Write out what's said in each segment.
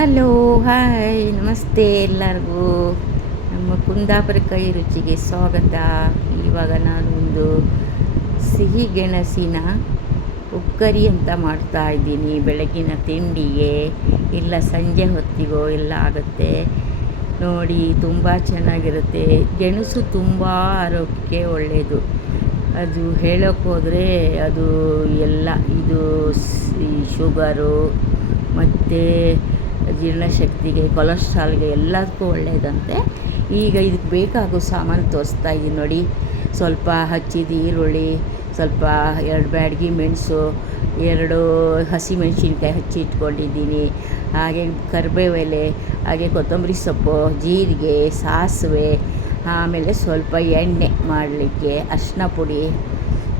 Hello, hi, ನಮಸ್ತೆ ಎಲ್ಲರಿಗೂ. ನಮ್ಮ ಕುಂದಾಪುರ ಕೈ ರುಚಿಗೆ ಸ್ವಾಗತ. ಇವಾಗ ನಾನು ಒಂದು ಸಿಹಿ ಗೆಣಸಿನ ಉಕ್ಕರಿ ಅಂತ ಮಾಡ್ತಾ ಇದ್ದೀನಿ. ಬೆಳಗಿನ ತಿಂಡಿಗೆ ಇಲ್ಲ ಸಂಜೆ ಹೊತ್ತಿಗೋ ಎಲ್ಲ ಆಗುತ್ತೆ ನೋಡಿ. ತುಂಬ ಚೆನ್ನಾಗಿರುತ್ತೆ. ಗೆಣಸು ತುಂಬ ಆರೋಗ್ಯಕ್ಕೆ ಒಳ್ಳೆಯದು. ಅದು ಹೇಳೋಕ್ಕೆ ಹೋದರೆ ಅದು ಎಲ್ಲ ಇದು ಶುಗರು ಮತ್ತು ಜೀರ್ಣಶಕ್ತಿಗೆ, ಕೊಲೆಸ್ಟ್ರಾಲ್ಗೆ ಎಲ್ಲದಕ್ಕೂ ಒಳ್ಳೆಯದಂತೆ. ಈಗ ಇದಕ್ಕೆ ಬೇಕಾಗೋ ಸಾಮಾನು ತೋರಿಸ್ತಾ ಇದ್ದೀನಿ ನೋಡಿ. ಸ್ವಲ್ಪ ಹಚ್ಚಿದ ಈರುಳ್ಳಿ, ಸ್ವಲ್ಪ 2 ಬ್ಯಾಡಗಿ ಮೆಣಸು, 2 ಹಸಿಮೆಣಸಿನ್ಕಾಯಿ ಹಚ್ಚಿ ಇಟ್ಕೊಂಡಿದ್ದೀನಿ. ಹಾಗೆ ಕರಿಬೇವು ಎಲೆ, ಹಾಗೆ ಕೊತ್ತಂಬರಿ ಸೊಪ್ಪು, ಜೀರಿಗೆ, ಸಾಸಿವೆ, ಆಮೇಲೆ ಸ್ವಲ್ಪ ಎಣ್ಣೆ ಮಾಡಲಿಕ್ಕೆ, ಅರಿಶಿನ ಪುಡಿ,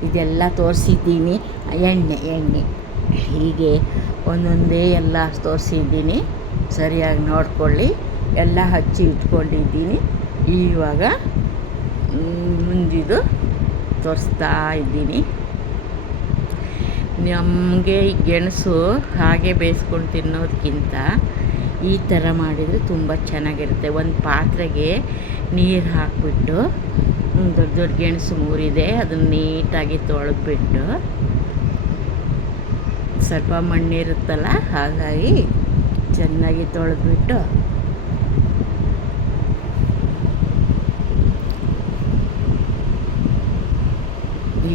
ಇದೆಲ್ಲ ತೋರಿಸಿದ್ದೀನಿ. ಎಣ್ಣೆ ಹೀಗೆ ಒಂದೊಂದೇ ಎಲ್ಲ ತೋರಿಸಿದ್ದೀನಿ. ಸರಿಯಾಗಿ ನೋಡ್ಕೊಳ್ಳಿ. ಎಲ್ಲ ಹಚ್ಚಿ ಇಟ್ಕೊಂಡಿದ್ದೀನಿ. ಇವಾಗ ಮುಂದಿದು ತೋರಿಸ್ತಾ ಇದ್ದೀನಿ. ನಮಗೆ ಈ ಗೆಣಸು ಹಾಗೆ ಬೇಯಿಸ್ಕೊಂಡು ತಿನ್ನೋದಕ್ಕಿಂತ ಈ ಥರ ಮಾಡಿದರೆ ತುಂಬ ಚೆನ್ನಾಗಿರುತ್ತೆ. ಒಂದು ಪಾತ್ರೆಗೆ ನೀರು ಹಾಕಿಬಿಟ್ಟು, ದೊಡ್ಡ ಗೆಣಸು ಮೂರಿದೆ, ಅದನ್ನು ನೀಟಾಗಿ ತೊಳೆದ್ಬಿಟ್ಟು, ಸ್ವಲ್ಪ ಮಣ್ಣಿರುತ್ತಲ್ಲ ಹಾಗಾಗಿ ಚೆನ್ನಾಗಿ ತೊಳೆದ್ಬಿಟ್ಟು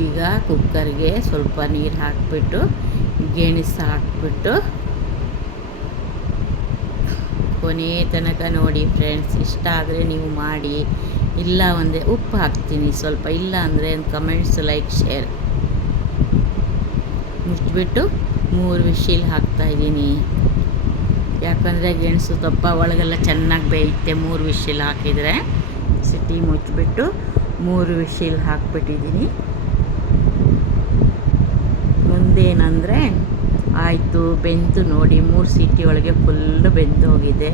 ಈಗ ಕುಕ್ಕರ್ಗೆ ಸ್ವಲ್ಪ ನೀರು ಹಾಕಿಬಿಟ್ಟು ಗೆಣಸು ಹಾಕಿಬಿಟ್ಟು ಕೊನೆ ತನಕ ನೋಡಿ ಫ್ರೆಂಡ್ಸ್. ಇಷ್ಟ ಆದರೆ ನೀವು ಮಾಡಿ, ಇಲ್ಲ ಒಂದೇ ಉಪ್ಪು ಹಾಕ್ತೀನಿ ಸ್ವಲ್ಪ, ಇಲ್ಲ ಅಂದರೆ ಕಮೆಂಟ್ಸ್, ಲೈಕ್, ಶೇರ್. ಮುಚ್ಚಿಬಿಟ್ಟು 3 ವಿಶಿಲ್ ಹಾಕ್ತಾಯಿದ್ದೀನಿ. ಯಾಕಂದರೆ ಗೆಣಸು ದಪ್ಪ ಒಳಗೆಲ್ಲ ಚೆನ್ನಾಗಿ ಬೇಯುತ್ತೆ 3 ವಿಶಿಲ್ ಹಾಕಿದರೆ. ಸಿಟಿ ಮುಚ್ಚಿಬಿಟ್ಟು 3 ವಿಶಿಲ್ ಹಾಕ್ಬಿಟ್ಟಿದ್ದೀನಿ. ಮುಂದೇನಂದರೆ ಆಯಿತು, ಬೆಂತು ನೋಡಿ. 3 ಸೀಟಿ ಒಳಗೆ ಫುಲ್ಲು ಬೆಂದು ಹೋಗಿದೆ.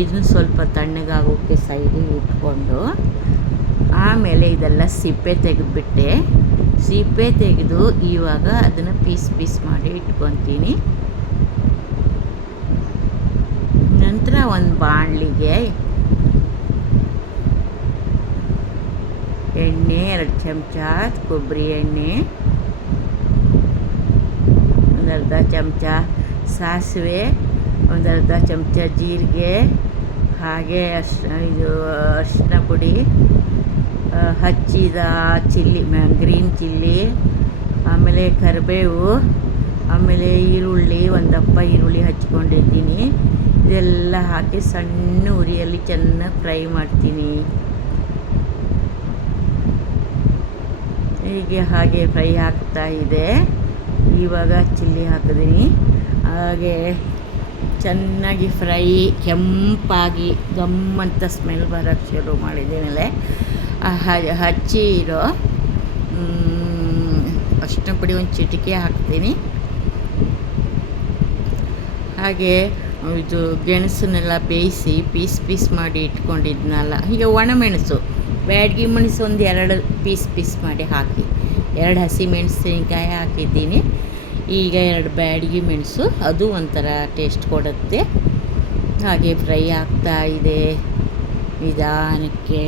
ಇದನ್ನು ಸ್ವಲ್ಪ ತಣ್ಣಗಾಗೋಕ್ಕೆ ಸೈಡಿಗೆ ಇಟ್ಕೊಂಡು, ಆಮೇಲೆ ಇದೆಲ್ಲ ಸಿಪ್ಪೆ ತೆಗೆದುಬಿಟ್ಟೆ. ಸಿಪ್ಪೆ ತೆಗೆದು ಇವಾಗ ಅದನ್ನು ಪೀಸ್ ಮಾಡಿ ಇಟ್ಕೊತೀನಿ. ನಂತರ ಒಂದು ಬಾಣಲಿಗೆ ಎಣ್ಣೆ, 2 ಚಮಚ ಕೊಬ್ಬರಿ ಎಣ್ಣೆ, 1/2 ಚಮಚ ಸಾಸಿವೆ, 1/2 ಚಮಚ ಜೀರಿಗೆ, ಹಾಗೆ ಅರಿಶಿನ ಪುಡಿ, ಹಚ್ಚಿದ ಚಿಲ್ಲಿ, ಗ್ರೀನ್ ಚಿಲ್ಲಿ, ಆಮೇಲೆ ಕರಿಬೇವು, ಆಮೇಲೆ ಈರುಳ್ಳಿ, ಒಂದು ದಪ್ಪ ಈರುಳ್ಳಿ ಹಚ್ಕೊಂಡಿದ್ದೀನಿ. ಇದೆಲ್ಲ ಹಾಕಿ ಸಣ್ಣ ಉರಿಯಲ್ಲಿ ಚೆನ್ನಾಗಿ ಫ್ರೈ ಮಾಡ್ತೀನಿ. ಹಾಗೆ ಫ್ರೈ ಆಗ್ತಾ ಇದೆ. ಇವಾಗ ಚಿಲ್ಲಿ ಹಾಕಿದ್ದೀನಿ. ಹಾಗೆ ಚೆನ್ನಾಗಿ ಫ್ರೈ ಕೆಂಪಾಗಿ ಗಮ್ಮಂತ ಸ್ಮೆಲ್ ಬರೋಕ್ಕೆ ಶುರು ಮಾಡಿದ್ದೀನಲ್ಲೇ ಹಚ್ಚಿ ಇರೋ ಅರಿಶಿನ ಪುಡಿ ಒಂದು ಚಿಟಿಕೆ ಹಾಕ್ತೀನಿ. ಹಾಗೆ ಇದು ಗೆಣಸನ್ನೆಲ್ಲ ಬೇಯಿಸಿ ಪೀಸ್ ಮಾಡಿ ಇಟ್ಕೊಂಡಿದ್ನಲ್ಲ, ಹೀಗೆ ಒಣಮೆಣಸು, ಬ್ಯಾಡಗಿ ಮೆಣಸು ಒಂದು 2 ಪೀಸ್ ಮಾಡಿ ಹಾಕಿ, 2 ಹಸಿಮೆಣಸಿನ್ಕಾಯಿ ಹಾಕಿದ್ದೀನಿ. ಈಗ 2 ಬ್ಯಾಡಗಿ ಮೆಣಸು, ಅದು ಒಂಥರ ಟೇಸ್ಟ್ ಕೊಡುತ್ತೆ. ಹಾಗೆ ಫ್ರೈ ಆಗ್ತಾ ಇದೆ ನಿಧಾನಕ್ಕೆ.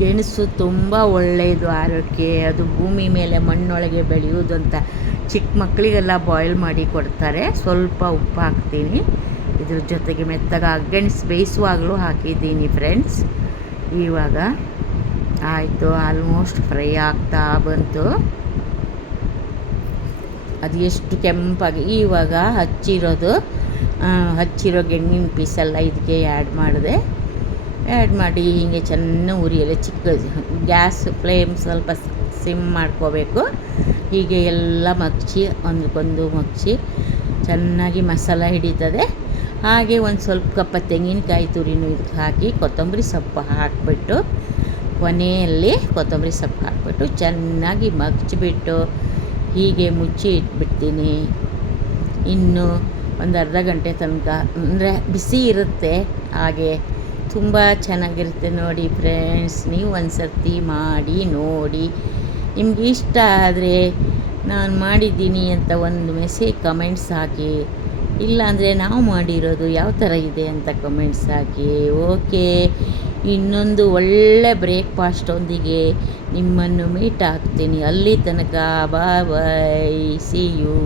ಗೆಣಸು ತುಂಬ ಒಳ್ಳೆಯದು ಆರೋಗ್ಯಕ್ಕೆ. ಅದು ಭೂಮಿ ಮೇಲೆ ಮಣ್ಣೊಳಗೆ ಬೆಳೆಯುವುದು ಅಂತ ಚಿಕ್ಕ ಮಕ್ಕಳಿಗೆಲ್ಲ ಬಾಯ್ಲ್ ಮಾಡಿ ಕೊಡ್ತಾರೆ. ಸ್ವಲ್ಪ ಉಪ್ಪು ಹಾಕ್ತೀನಿ. ಇದ್ರ ಜೊತೆಗೆ ಮೆತ್ತಗೆ ಗೆಣಸು ಬೇಯಿಸುವಾಗಲೂ ಹಾಕಿದ್ದೀನಿ ಫ್ರೆಂಡ್ಸ್. ಇವಾಗ ಆಯಿತು, ಆಲ್ಮೋಸ್ಟ್ ಫ್ರೈ ಆಗ್ತಾ ಬಂತು. ಅದು ಎಷ್ಟು ಕೆಂಪಾಗಿ. ಇವಾಗ ಹಚ್ಚಿರೋ ಗೆಣ್ಣಿನ ಪೀಸೆಲ್ಲ ಇದಕ್ಕೆ ಆ್ಯಡ್ ಮಾಡಿ ಹೀಗೆ ಚೆನ್ನಾಗಿ ಉರಿಯಲ್ಲಿ ಗ್ಯಾಸ್ ಫ್ಲೇಮ್ ಸ್ವಲ್ಪ ಸಿಮ್ ಮಾಡ್ಕೋಬೇಕು. ಹೀಗೆ ಎಲ್ಲ ಒಂದಕ್ಕೊಂದು ಮಗ್ಚಿ ಚೆನ್ನಾಗಿ ಮಸಾಲ ಹಿಡಿತದೆ. ಹಾಗೆ ಒಂದು ಸ್ವಲ್ಪ ಕಪ್ಪ ತೆಂಗಿನಕಾಯಿ ತುರಿನೂ ಇದಕ್ಕೆ ಹಾಕಿ, ಕೊತ್ತಂಬರಿ ಸೊಪ್ಪು ಹಾಕಿಬಿಟ್ಟು, ಕೊನೆಯಲ್ಲಿ ಕೊತ್ತಂಬರಿ ಸೊಪ್ಪು ಹಾಕಿಬಿಟ್ಟು ಚೆನ್ನಾಗಿ ಮಗ್ಚಿಬಿಟ್ಟು ಹೀಗೆ ಮುಚ್ಚಿ ಇಟ್ಬಿಡ್ತೀನಿ. ಇನ್ನು ಒಂದು ಅರ್ಧ ಗಂಟೆ ತನಕ, ಅಂದರೆ ಬಿಸಿ ಇರುತ್ತೆ. ಹಾಗೆ ತುಂಬ ಚೆನ್ನಾಗಿರುತ್ತೆ ನೋಡಿ ಫ್ರೆಂಡ್ಸ್. ನೀವು ಒಂದು ಸರ್ತಿ ಮಾಡಿ ನೋಡಿ. ನಿಮ್ಗೆ ಇಷ್ಟ ಆದರೆ ನಾನು ಮಾಡಿದ್ದೀನಿ ಅಂತ ಒಂದು ಮೆಸೇಜ್ ಕಮೆಂಟ್ಸ್ ಹಾಕಿ. ಇಲ್ಲಾಂದರೆ ನಾವು ಮಾಡಿರೋದು ಯಾವ ಥರ ಇದೆ ಅಂತ ಕಮೆಂಟ್ಸ್ ಹಾಕಿ. ಓಕೆ, ಇನ್ನೊಂದು ಒಳ್ಳೆ ಬ್ರೇಕ್ಫಾಸ್ಟೊಂದಿಗೆ ನಿಮ್ಮನ್ನು ಮೀಟ್ ಆಗ್ತೀನಿ. ಅಲ್ಲಿ ತನಕ ಬಾಯ್, ಸಿ ಯು.